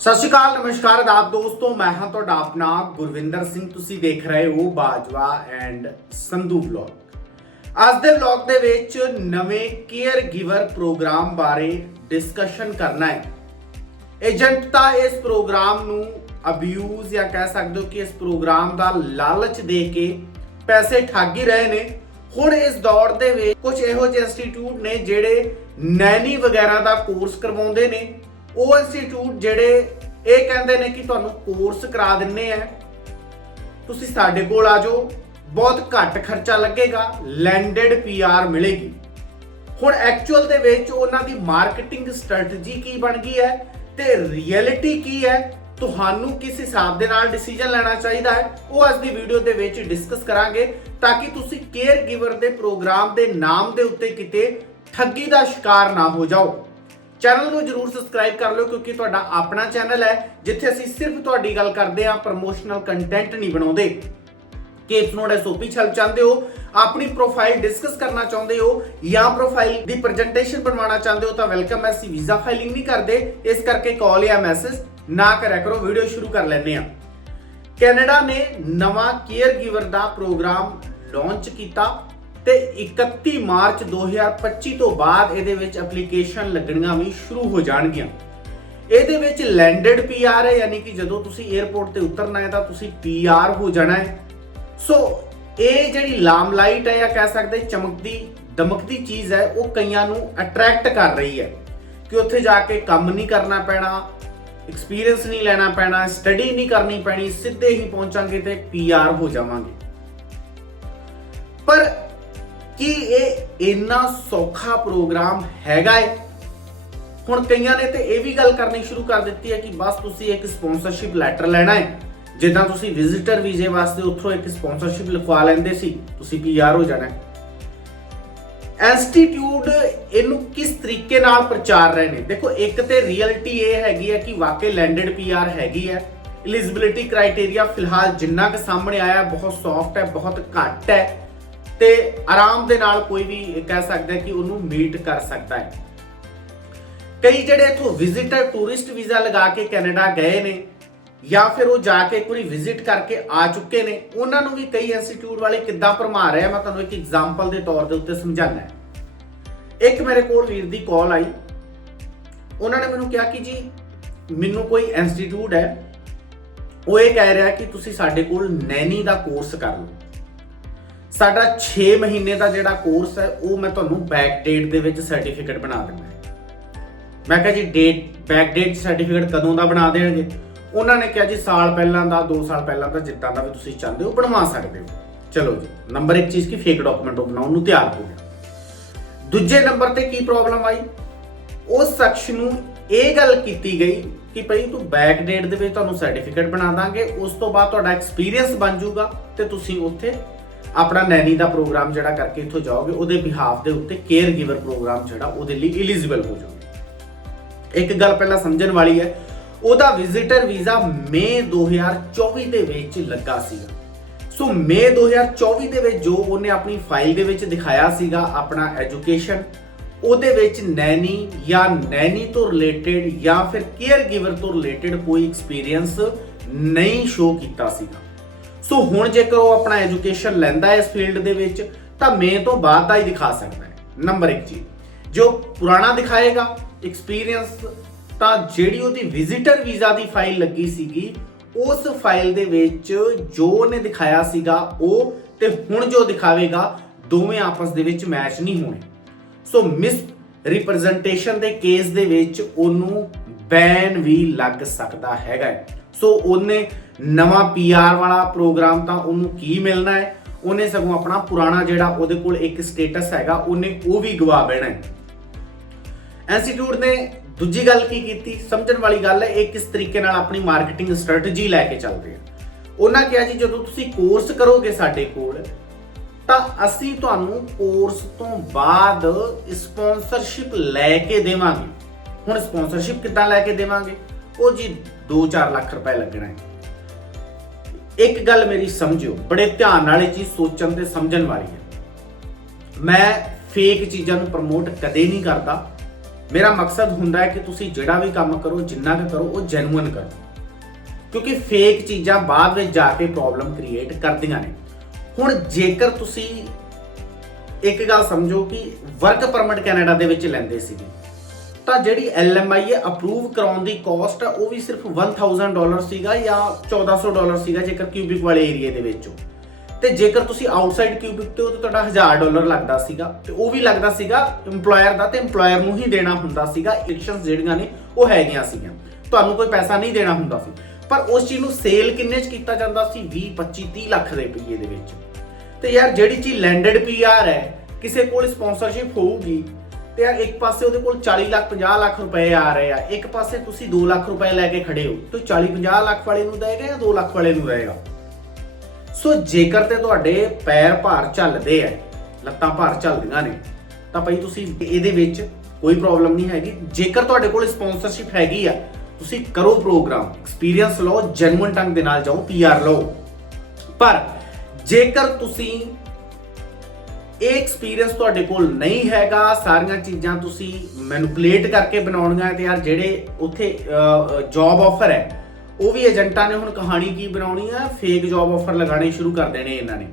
ਸਤਿ ਸ਼੍ਰੀ ਅਕਾਲ, ਨਮਸਕਾਰ ਆਦਾਬ ਦੋਸਤੋ, ਮੈਂ ਹਾਂ ਤੁਹਾਡਾ ਆਪਣਾ ਗੁਰਵਿੰਦਰ ਸਿੰਘ। ਤੁਸੀਂ ਦੇਖ ਰਹੇ ਹੋ ਬਾਜਵਾ ਐਂਡ ਸੰਧੂ ਵਲੌਗ ਅੱਜ ਦੇ ਵਲੌਗ ਦੇ ਵਿੱਚ ਨਵੇਂ ਕੇਅਰ ਗਿਵਰ ਪ੍ਰੋਗਰਾਮ ਬਾਰੇ ਡਿਸਕਸ਼ਨ ਕਰਨਾ ਹੈ। ਏਜੰਟ ਤਾਂ ਇਸ ਪ੍ਰੋਗਰਾਮ ਨੂੰ ਅਬਿਊਜ਼ ਜਾਂ ਕਹਿ ਸਕਦੇ ਹੋ ਕਿ ਇਸ ਪ੍ਰੋਗਰਾਮ ਦਾ ਲਾਲਚ ਦੇ ਕੇ ਪੈਸੇ ਠੱਗ ਹੀ ਰਹੇ ਨੇ। ਹੁਣ ਇਸ ਦੌਰ ਦੇ ਵਿੱਚ ਕੁਝ ਇਹੋ ਜਿਹੇ ਇੰਸਟੀਚਿਊਟ ਨੇ ਜਿਹੜੇ ਨੈਨੀ ਵਗੈਰਾ ਦਾ ਕੋਰਸ ਕਰਵਾਉਂਦੇ ਨੇ। ਉਹ ਇੰਸਟੀਚਿਊਟ ਜਿਹੜੇ ਇਹ ਕਹਿੰਦੇ ਨੇ ਕਿ ਤੁਹਾਨੂੰ ਕੋਰਸ ਕਰਾ ਦਿੰਨੇ ਆ। ਤੁਸੀਂ ਸਾਡੇ ਕੋਲ ਆ ਜਾਓ, ਬਹੁਤ ਘੱਟ ਖਰਚਾ ਲੱਗੇਗਾ ਲੈਂਡਡ ਪੀਆਰ ਮਿਲੇਗੀ। ਹੁਣ ਐਕਚੁਅਲ ਦੇ ਵਿੱਚ ਉਹਨਾਂ ਦੀ ਮਾਰਕੀਟਿੰਗ ਸਟ੍ਰੈਟਜੀ ਕੀ ਬਣ ਗਈ ਹੈ ਤੇ ਰਿਐਲਿਟੀ ਕੀ ਹੈ, ਤੁਹਾਨੂੰ ਕਿਸ ਹਿਸਾਬ ਦੇ ਨਾਲ ਡਿਸੀਜਨ ਲੈਣਾ ਚਾਹੀਦਾ ਹੈ, ਉਹ ਅੱਜ ਦੀ ਵੀਡੀਓ ਦੇ ਵਿੱਚ ਡਿਸਕਸ ਕਰਾਂਗੇ ਤਾਂ ਕਿ ਤੁਸੀਂ ਕੇਅਰ ਗਿਵਰ ਦੇ ਪ੍ਰੋਗਰਾਮ ਦੇ ਨਾਮ ਦੇ ਉੱਤੇ ਕਿਤੇ ਠੱਗੀ ਦਾ ਸ਼ਿਕਾਰ ਨਾ ਹੋ ਜਾਓ। ਚੈਨਲ ਨੂੰ ਜਰੂਰ ਸਬਸਕ੍ਰਾਈਬ ਕਰ ਲਿਓ ਕਿਉਂਕਿ ਤੁਹਾਡਾ ਆਪਣਾ ਚੈਨਲ ਹੈ, ਜਿੱਥੇ ਅਸੀਂ ਸਿਰਫ ਤੁਹਾਡੀ ਗੱਲ ਕਰਦੇ ਹਾਂ ਪ੍ਰੋਮੋਸ਼ਨਲ ਕੰਟੈਂਟ ਨਹੀਂ ਬਣਾਉਂਦੇ। ਕੇਪਸ ਨੋਟ ਐਸਓਪੀ ਛਲ ਚਾਹੁੰਦੇ ਹੋ, ਆਪਣੀ ਪ੍ਰੋਫਾਈਲ ਡਿਸਕਸ ਕਰਨਾ ਚਾਹੁੰਦੇ ਹੋ ਜਾਂ ਪ੍ਰੋਫਾਈਲ ਦੀ ਪ੍ਰੈਜੈਂਟੇਸ਼ਨ ਬਣਵਾਉਣਾ ਚਾਹੁੰਦੇ ਹੋ ਤਾਂ ਵੈਲਕਮ ਹੈ, ਅਸੀਂ ਵੀਜ਼ਾ ਫਾਈਲਿੰਗ ਨਹੀਂ ਕਰਦੇ। ਇਸ ਕਰਕੇ ਕਾਲ ਜਾਂ ਮੈਸੇਜ ਨਾ ਕਰਿਆ ਕਰੋ ਵੀਡੀਓ ਸ਼ੁਰੂ ਕਰ ਲੈਂਦੇ ਹਾਂ। ਕੈਨੇਡਾ ਨੇ ਨਵਾਂ ਕੇਅਰ ਗਿਵਰ ਦਾ ਪ੍ਰੋਗਰਾਮ ਲਾਂਚ ਕੀਤਾ। ਤੇ 31 ਮਾਰਚ 2025 ਤੋਂ ਬਾਅਦ ਇਹਦੇ ਵਿੱਚ ਐਪਲੀਕੇਸ਼ਨ ਲੱਗਣੀਆਂ ਵੀ ਸ਼ੁਰੂ ਹੋ ਜਾਣਗੀਆਂ। ਇਹਦੇ ਵਿੱਚ ਲੈਂਡਡ ਪੀਆਰ ਹੈ, ਯਾਨੀ ਕਿ ਜਦੋਂ ਤੁਸੀਂ 에ਅਰਪੋਰਟ ਤੇ ਉਤਰਨਾ ਹੈ ਤਾਂ ਤੁਸੀਂ ਪੀਆਰ ਹੋ ਜਾਣਾ ਹੈ। ਸੋ ਇਹ ਜਿਹੜੀ ਲਾਮਲਾਈਟ ਹੈ ਜਾਂ ਕਹਿ ਸਕਦੇ ਚਮਕਦੀ, ਦਮਕਦੀ ਚੀਜ਼ ਹੈ, ਉਹ ਕਈਆਂ ਨੂੰ ਅਟਰੈਕਟ ਕਰ ਰਹੀ ਹੈ ਕਿ ਉੱਥੇ ਜਾ ਕੇ ਕੰਮ ਨਹੀਂ ਕਰਨਾ ਪੈਣਾ ਐਕਸਪੀਰੀਅੰਸ ਨਹੀਂ ਲੈਣਾ ਪੈਣਾ ਸਟੱਡੀ ਨਹੀਂ ਕਰਨੀ ਪੈਣੀ, ਸਿੱਧੇ ਹੀ ਪਹੁੰਚਾਂਗੇ ਤੇ ਪੀਆਰ ਹੋ ਜਾਵਾਂਗੇ। ਪਰ ਕੀ ਇਹ ਇੰਨਾ ਸੌਖਾ ਪ੍ਰੋਗਰਾਮ ਹੈਗਾ ਹੈ ਹੁਣ ਕਈਆਂ ਨੇ ਤੇ ਇਹ ਵੀ ਗੱਲ ਕਰਨੀ ਸ਼ੁਰੂ ਕਰ ਦਿੱਤੀ ਹੈ ਕਿ ਬਸ ਤੁਸੀਂ ਇੱਕ ਸਪਾਂਸਰਸ਼ਿਪ ਲੈਟਰ ਲੈਣਾ ਹੈ ਜਿੱਦਾਂ ਤੁਸੀਂ ਵਿਜ਼ਿਟਰ ਵੀਜ਼ੇ ਵਾਸਤੇ ਉੱਥੋਂ ਇੱਕ ਸਪਾਂਸਰਸ਼ਿਪ ਲਿਖਵਾ ਲੈਂਦੇ ਸੀ, ਤੁਸੀਂ ਪੀਆਰ ਹੋ ਜਾਣਾ ਹੈ ਇੰਸਟੀਚਿਊਟ ਇਹਨੂੰ ਕਿਸ ਤਰੀਕੇ ਨਾਲ ਪ੍ਰਚਾਰ ਰਹੇ ਨੇ? ਦੇਖੋ, ਇੱਕ ਤੇ ਰਿਐਲਿਟੀ ਇਹ ਹੈਗੀ ਹੈ ਕਿ ਵਾਕਈ ਲੈਂਡਡ ਪੀਆਰ ਹੈਗੀ ਹੈ। ਐਲੀਜੀਬਿਲਿਟੀ ਕ੍ਰਾਈਟੇਰੀਆ ਫਿਲਹਾਲ ਜਿੰਨਾ ਕਿ ਸਾਹਮਣੇ ਆਇਆ, ਬਹੁਤ ਸੌਫਟ ਹੈ, ਬਹੁਤ ਘੱਟ ਹੈ। ਤੇ ਆਰਾਮ ਦੇ ਨਾਲ ਕੋਈ ਵੀ ਕਹਿ ਸਕਦਾ ਕਿ ਉਹਨੂੰ ਮੀਟ ਕਰ ਸਕਦਾ ਹੈ। ਕਈ ਜਿਹੜੇ ਇਥੋਂ ਵਿਜ਼ਿਟਰ ਟੂਰਿਸਟ ਵੀਜ਼ਾ ਲਗਾ ਕੇ ਕੈਨੇਡਾ ਗਏ ਨੇ ਜਾਂ ਫਿਰ ਉਹ ਜਾ ਕੇ ਕੋਈ ਵਿਜ਼ਿਟ ਕਰਕੇ ਆ ਚੁੱਕੇ ਨੇ, ਉਹਨਾਂ ਨੂੰ ਵੀ ਕਈ ਇੰਸਟੀਚਿਊਟ ਵਾਲੇ ਕਿੱਦਾਂ ਭਰਮਾ ਰਹੇ ਆ, ਮੈਂ ਤੁਹਾਨੂੰ ਇੱਕ ਐਗਜ਼ਾਮਪਲ ਦੇ ਤੌਰ ਦੇ ਉੱਤੇ ਸਮਝਾਉਣਾ ਹੈ। ਇੱਕ ਮੇਰੇ ਕੋਲ ਵੀਰ ਦੀ ਕਾਲ ਆਈ। ਉਹਨਾਂ ਨੇ ਮੈਨੂੰ ਕਿਹਾ ਕਿ ਜੀ, ਮੈਨੂੰ ਕੋਈ ਇੰਸਟੀਚਿਊਟ ਹੈ, ਉਹ ਇਹ ਕਹਿ ਰਿਹਾ ਕਿ ਤੁਸੀਂ ਸਾਡੇ ਕੋਲ ਨੈਨੀ ਦਾ ਕੋਰਸ ਕਰ ਲਓ। ਸਾਡਾ 6 ਮਹੀਨੇ ਦਾ ਜਿਹੜਾ ਕੋਰਸ ਹੈ, ਉਹ ਮੈਂ ਤੁਹਾਨੂੰ ਬੈਕ ਡੇਟ ਦੇ ਵਿੱਚ ਸਰਟੀਫਿਕੇਟ ਬਣਾ ਦਿੰਦਾ ਮੈਂ ਕਿਹਾ ਜੀ ਡੇਟ ਬੈਕ ਡੇਟ ਸਰਟੀਫਿਕੇਟ ਕਦੋਂ ਦਾ ਬਣਾ ਦੇਣਗੇ? ਉਹਨਾਂ ਨੇ ਕਿਹਾ ਜੀ, ਸਾਲ ਪਹਿਲਾਂ ਦਾ 2 ਸਾਲ ਪਹਿਲਾਂ ਦਾ, ਜਿੱਦਾਂ ਦਾ ਵੀ ਤੁਸੀਂ ਚਾਹੁੰਦੇ ਹੋ, ਬਣਵਾ ਸਕਦੇ ਹੋ। ਚਲੋ ਜੀ ਨੰਬਰ ਇੱਕ ਚੀਜ਼ ਕੀ ਫੇਕ ਡਾਕੂਮੈਂਟ ਬਣਾਉਣ ਨੂੰ ਤਿਆਰ ਹੋ ਗਿਆ। ਦੂਜੇ ਨੰਬਰ ਤੇ ਕੀ ਪ੍ਰੋਬਲਮ ਆਈ? ਉਸ ਸ਼ਖਸ ਨੂੰ ਇਹ ਗੱਲ ਕੀਤੀ ਗਈ ਕਿ ਭਈ ਤੂੰ ਬੈਕ ਡੇਟ ਦੇ ਵਿੱਚ ਤੁਹਾਨੂੰ ਸਰਟੀਫਿਕੇਟ ਬਣਾ ਦਾਂਗੇ, ਉਸ ਤੋਂ ਬਾਅਦ ਤੁਹਾਡਾ ਐਕਸਪੀਰੀਅੰਸ ਬਣ ਜਾਊਗਾ ਤੇ ਤੁਸੀਂ ਉੱਥੇ ਆਪਣਾ ਨੈਨੀ ਦਾ ਪ੍ਰੋਗਰਾਮ ਜਿਹੜਾ ਕਰਕੇ ਇੱਥੋਂ ਜਾਓਗੇ, ਉਹਦੇ ਬਿਹਾਫ ਦੇ ਉੱਤੇ ਕੇਅਰ ਗਿਵਰ ਪ੍ਰੋਗਰਾਮ ਜਿਹੜਾ ਉਹਦੇ ਲਈ ਐਲੀਜੀਬਲ ਹੋ ਜਾਓਗੇ। ਇੱਕ ਗੱਲ ਪਹਿਲਾਂ ਸਮਝਣ ਵਾਲੀ ਹੈ, ਉਹਦਾ ਵਿਜ਼ਿਟਰ ਵੀਜ਼ਾ ਮਈ 2024 ਦੇ ਵਿੱਚ ਲੱਗਾ ਸੀਗਾ। ਸੋ ਮਈ 2024 ਦੇ ਵਿੱਚ ਜੋ ਉਹਨੇ ਆਪਣੀ ਫਾਈਲ ਦੇ ਵਿੱਚ ਦਿਖਾਇਆ ਸੀਗਾ, ਆਪਣਾ ਐਜੂਕੇਸ਼ਨ ਉਹਦੇ ਵਿੱਚ ਨੈਨੀ ਜਾਂ ਨੈਨੀ ਤੋਂ ਰਿਲੇਟਡ ਜਾਂ ਫਿਰ ਕੇਅਰ ਗਿਵਰ ਤੋਂ ਰਿਲੇਟਡ ਕੋਈ ਐਕਸਪੀਰੀਅੰਸ ਨਹੀਂ ਸ਼ੋ ਕੀਤਾ ਸੀਗਾ। ਸੋ ਹੁਣ ਜੇਕਰ ਉਹ ਆਪਣਾ ਐਜੂਕੇਸ਼ਨ ਲੈਂਦਾ ਹੈ ਇਸ ਫੀਲਡ ਦੇ ਵਿੱਚ, ਤਾਂ ਮੇ ਤੋਂ ਬਾਅਦ ਦਾ ਹੀ ਦਿਖਾ ਸਕਦਾ ਹੈ। ਨੰਬਰ 1 ਜੀ ਜੋ ਪੁਰਾਣਾ ਦਿਖਾਏਗਾ ਐਕਸਪੀਰੀਅੰਸ ਤਾਂ ਜਿਹੜੀ ਉਹਦੀ ਵਿਜ਼ਿਟਰ ਵੀਜ਼ਾ ਦੀ ਫਾਈਲ ਲੱਗੀ ਸੀਗੀ, ਉਸ ਫਾਈਲ ਦੇ ਵਿੱਚ ਜੋ ਉਹਨੇ ਦਿਖਾਇਆ ਸੀਗਾ, ਉਹ ਤੇ ਹੁਣ ਜੋ ਦਿਖਾਵੇਗਾ, ਦੋਵੇਂ ਆਪਸ ਦੇ ਵਿੱਚ ਮੈਚ ਨਹੀਂ ਹੋਣੇ। ਸੋ ਮਿਸ ਰਿਪਰੈਜ਼ੈਂਟੇਸ਼ਨ ਦੇ ਕੇਸ ਦੇ ਵਿੱਚ ਉਹਨੂੰ ਬੈਨ ਵੀ ਲੱਗ ਸਕਦਾ ਹੈਗਾ ਸੋ ਉਹਨੇ ਨਵਾਂ ਪੀਆਰ ਵਾਲਾ ਪ੍ਰੋਗਰਾਮ ਤਾਂ ਉਹਨੂੰ ਕੀ ਮਿਲਣਾ ਹੈ? ਉਹਨੇ ਸਗੋਂ ਆਪਣਾ ਪੁਰਾਣਾ ਜਿਹੜਾ ਉਹਦੇ ਕੋਲ ਇੱਕ ਸਟੇਟਸ ਹੈਗਾ, ਉਹਨੇ ਉਹ ਵੀ ਗਵਾ ਬੈਣਾ ਹੈ। ਇੰਸਟੀਚਿਊਟ ਨੇ ਦੂਜੀ ਗੱਲ ਕੀ ਕੀਤੀ? ਸਮਝਣ ਵਾਲੀ ਗੱਲ ਹੈ, ਇਹ ਕਿਸ ਤਰੀਕੇ ਨਾਲ ਆਪਣੀ ਮਾਰਕੀਟਿੰਗ ਸਟ੍ਰੈਟਜੀ ਲੈ ਕੇ ਚੱਲਦੇ ਆ। ਉਹਨਾਂ ਕਿਹਾ ਜੀ, ਜਦੋਂ ਤੁਸੀਂ ਕੋਰਸ ਕਰੋਗੇ ਸਾਡੇ ਕੋਲ, ਤਾਂ ਅਸੀਂ ਤੁਹਾਨੂੰ ਕੋਰਸ ਤੋਂ ਬਾਅਦ ਸਪਾਂਸਰਸ਼ਿਪ ਲੈ ਕੇ ਦੇਵਾਂਗੇ। ਹੁਣ ਸਪਾਂਸਰਸ਼ਿਪ ਕਿੱਦਾਂ ਲੈ ਕੇ ਦੇਵਾਂਗੇ? ਉਹ ਜੀ 2-4 ਲੱਖ ਰੁਪਏ ਲੱਗਣਾ ਹੈ। ਇੱਕ ਗੱਲ ਮੇਰੀ ਸਮਝਿਓ, ਬੜੇ ਧਿਆਨ ਨਾਲ ਇਹ ਚੀਜ਼ ਸੋਚਣ ਤੇ ਸਮਝਣ ਵਾਲੀ ਹੈ। ਮੈਂ ਫੇਕ ਚੀਜ਼ਾਂ ਨੂੰ ਪ੍ਰਮੋਟ ਕਦੇ ਨਹੀਂ ਕਰਦਾ। ਮੇਰਾ ਮਕਸਦ ਹੁੰਦਾ ਹੈ ਕਿ ਤੁਸੀਂ ਜਿਹੜਾ ਵੀ ਕੰਮ ਕਰੋ, ਜਿੰਨਾ ਵੀ ਕਰੋ, ਉਹ ਜੈਨੂਇਨ ਕਰੋ। ਕਿਉਂਕਿ ਫੇਕ ਚੀਜ਼ਾਂ ਬਾਅਦ ਵਿੱਚ ਜਾ ਕੇ ਪ੍ਰੋਬਲਮ ਕ੍ਰੀਏਟ ਕਰਦੀਆਂ ਨੇ। ਹੁਣ ਜੇਕਰ ਤੁਸੀਂ ਇੱਕ ਗੱਲ ਸਮਝੋ ਕਿ ਵਰਕ ਪਰਮਿਟ ਕੈਨੇਡਾ ਦੇ ਵਿੱਚ ਲੈਂਦੇ ਸੀਗੇ ਤਾਂ ਜਿਹੜੀ LMI ਹੈ ਅਪਰੂਵ ਕਰਾਉਣ ਦੀ ਕਾਸਟ ਆ, ਉਹ ਵੀ ਸਿਰਫ 1000 ਡਾਲਰ ਸੀਗਾ ਜਾਂ 1400 ਡਾਲਰ ਸੀਗਾ ਜੇਕਰ ਕਿਊਬਿਕ ਵਾਲੇ ਏਰੀਆ ਦੇ ਵਿੱਚੋਂ ਤੇ ਜੇਕਰ ਤੁਸੀਂ ਆਊਟਸਾਈਡ ਕਿਊਬਿਕ ਤੇ ਹੋ, ਤਾਂ ਤੁਹਾਡਾ 1000 ਡਾਲਰ ਲੱਗਦਾ ਸੀਗਾ। ਤੇ ਉਹ ਵੀ ਲੱਗਦਾ ਸੀਗਾ EMPLOYER ਦਾ, ਤੇ EMPLOYER ਨੂੰ ਹੀ ਦੇਣਾ ਹੁੰਦਾ ਸੀਗਾ। ਇਲੈਕਸ਼ਨਸ ਜਿਹੜੀਆਂ ਨੇ, ਉਹ ਹੈਗੀਆਂ ਸੀਗੀਆਂ। ਤੁਹਾਨੂੰ ਕੋਈ ਪੈਸਾ ਨਹੀਂ ਦੇਣਾ ਹੁੰਦਾ ਸੀ। ਪਰ ਉਸ ਚੀਜ਼ ਨੂੰ ਸੇਲ ਕਿੰਨੇ ਚ ਕੀਤਾ ਜਾਂਦਾ ਸੀ? 20 25 30 ਲੱਖ ਦੇ ਰੁਪਏ ਦੇ ਵਿੱਚ। ਤੇ ਯਾਰ ਜਿਹੜੀ ਚੀਜ਼ ਲੈਂਡਡ ਪੀਆਰ ਹੈ, ਕਿਸੇ ਕੋਲ ਸਪਾਂਸਰਸ਼ਿਪ ਹੋਊਗੀ ਤੇ ਯਾਰ ਇੱਕ ਪਾਸੇ ਉਹਦੇ ਕੋਲ 40 ਲੱਖ 50 ਲੱਖ ਰੁਪਏ ਆ ਰਹੇ ਆ। ਇੱਕ ਪਾਸੇ ਤੁਸੀਂ 2 ਲੱਖ ਰੁਪਏ ਲੈ ਕੇ ਖੜੇ ਹੋ। ਤੇ 40 50 ਲੱਖ ਵਾਲੇ ਨੂੰ ਦੇਗਾ ਜਾਂ 2 ਲੱਖ ਵਾਲੇ ਨੂੰ ਦੇਗਾ ਸੋ ਜੇਕਰ ਤੇ ਤੁਹਾਡੇ ਪੈਰ ਭਾਰ ਚੱਲਦੇ ਆ, ਲੱਤਾਂ ਭਾਰ ਚੱਲਦੀਆਂ ਨੇ, ਤਾਂ ਭਾਈ ਤੁਸੀਂ ਇਹਦੇ ਵਿੱਚ ਕੋਈ ਪ੍ਰੋਬਲਮ ਨਹੀਂ ਹੈਗੀ। ਜੇਕਰ ਤੁਹਾਡੇ ਕੋਲ ਸਪਾਂਸਰਸ਼ਿਪ ਹੈਗੀ ਆ, ਤੁਸੀਂ ਕਰੋ ਪ੍ਰੋਗਰਾਮ ਐਕਸਪੀਰੀਅੰਸ ਲਓ ਜੈਨੂਇਨ ਢੰਗ ਦੇ ਨਾਲ ਜਾਓ ਪੀਆਰ ਲਓ। ਪਰ ਜੇਕਰ ਤੁਸੀਂ ਇਹ ਐਕਸਪੀਰੀਅੰਸ ਤੁਹਾਡੇ ਕੋਲ ਨਹੀਂ ਹੈਗਾ। ਸਾਰੀਆਂ ਚੀਜ਼ਾਂ ਤੁਸੀਂ ਮੈਨੂਪੂਲੇਟ ਕਰਕੇ ਬਣਾਉਣੀਆਂ ਤੇ ਯਾਰ ਜਿਹੜੇ ਉੱਥੇ ਜੌਬ ਆਫਰ ਹੈ, ਉਹ ਵੀ ਏਜੰਟਾਂ ਨੇ ਹੁਣ ਕਹਾਣੀ ਕੀ ਬਣਾਉਣੀ ਹੈ ਫੇਕ ਜੌਬ ਆਫਰ ਲਗਾਣੇ ਸ਼ੁਰੂ ਕਰ ਦੇਣੇ ਇਹਨਾਂ ਨੇ।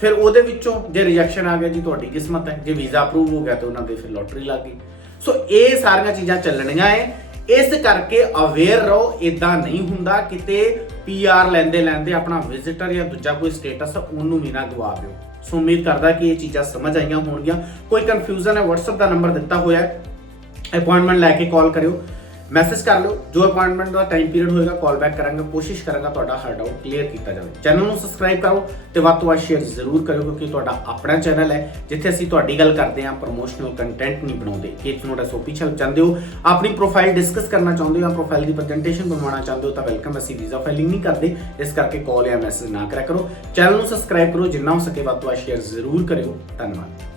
ਫਿਰ ਉਹਦੇ ਵਿੱਚੋਂ ਜੇ ਰਿਜੈਕਸ਼ਨ ਆ ਗਿਆ ਜੀ, ਤੁਹਾਡੀ ਕਿਸਮਤ ਹੈ। ਜੇ ਵੀਜ਼ਾ ਅਪਰੂਵ ਹੋ ਗਿਆ ਤੇ ਉਹਨਾਂ ਦੇ ਫਿਰ ਲੋਟਰੀ ਲੱਗ ਗਈ। ਸੋ ਇਹ ਸਾਰੀਆਂ ਚੀਜ਼ਾਂ ਚੱਲਣੀਆਂ ਹੈ ਇਸ ਕਰਕੇ ਅਵੇਅਰ ਰਹੋ ਇਦਾਂ ਨਹੀਂ ਹੁੰਦਾ ਕਿਤੇ ਪੀਆਰ ਲੈਂਦੇ ਲੈਂਦੇ ਆਪਣਾ ਵਿਜ਼ਿਟਰ ਜਾਂ ਦੂਜਾ ਕੋਈ ਸਟੇਟਸ ਉਹਨੂੰ ਵੀ ਨਾ ਗਵਾ ਦਿਓ। ਸੋ ਉਮੀਦ ਕਰਦਾ ਕਿ ਇਹ ਚੀਜ਼ਾਂ ਸਮਝ ਆਈਆਂ ਹੋਣਗੀਆਂ। ਕੋਈ ਕਨਫਿਊਜ਼ਨ ਹੈ, WhatsApp ਦਾ ਨੰਬਰ ਦਿੱਤਾ ਹੋਇਆ ਹੈ। ਅਪਾਇੰਟਮੈਂਟ ਲੈ ਕੇ ਕਾਲ ਕਰਿਓ। ਮੈਸੇਜ ਕਰ ਲਓ, ਜੋ ਅਪਾਇੰਟਮੈਂਟ ਦਾ ਟਾਈਮ ਪੀਰੀਅਡ ਹੋਏਗਾ ਕਾਲ ਬੈਕ ਕਰਾਂਗਾ, ਕੋਸ਼ਿਸ਼ ਕਰਾਂਗਾ ਤੁਹਾਡਾ ਹਰ ਡਾਊਟ ਕਲੀਅਰ ਕੀਤਾ ਜਾਵੇ। ਚੈਨਲ ਨੂੰ ਸਬਸਕ੍ਰਾਈਬ ਕਰੋ ਤੇ ਵੱਧ ਤੋਂ ਵੱਧ ਸ਼ੇਅਰ ਜ਼ਰੂਰ ਕਰਿਓ, ਕਿਉਂਕਿ ਤੁਹਾਡਾ ਆਪਣਾ ਚੈਨਲ ਹੈ, ਜਿੱਥੇ ਅਸੀਂ ਤੁਹਾਡੀ ਗੱਲ ਕਰਦੇ ਹਾਂ ਪ੍ਰੋਮੋਸ਼ਨਲ ਕੰਟੈਂਟ ਨਹੀਂ ਬਣਾਉਂਦੇ। ਕਿ ਇੱਕ ਨੋਟ ਐਸਓਪੀ ਚੱਲ ਚਾਹੁੰਦੇ ਹੋ? ਆਪਣੀ ਪ੍ਰੋਫਾਈਲ ਡਿਸਕਸ ਕਰਨਾ ਚਾਹੁੰਦੇ ਹੋ ਜਾਂ ਪ੍ਰੋਫਾਈਲ ਦੀ ਪ੍ਰੈਜੈਂਟੇਸ਼ਨ ਬਣਵਾਉਣਾ ਚਾਹੁੰਦੇ ਹੋ, ਤਾਂ ਵੈਲਕਮ ਅਸੀਂ ਵੀਜ਼ਾ ਫਾਈਲਿੰਗ ਨਹੀਂ ਕਰਦੇ। ਇਸ ਕਰਕੇ ਕਾਲ ਜਾਂ ਮੈਸੇਜ ਨਾ ਕਰਿਆ ਕਰੋ। ਚੈਨਲ ਨੂੰ ਸਬਸਕ੍ਰਾਈਬ ਕਰੋ, ਜਿੰਨਾ ਹੋ ਸਕੇ ਵੱਧ ਤੋਂ ਵੱਧ ਸ਼ੇਅਰ ਜ਼ਰੂਰ ਕਰਿਓ। ਧੰਨਵਾਦ।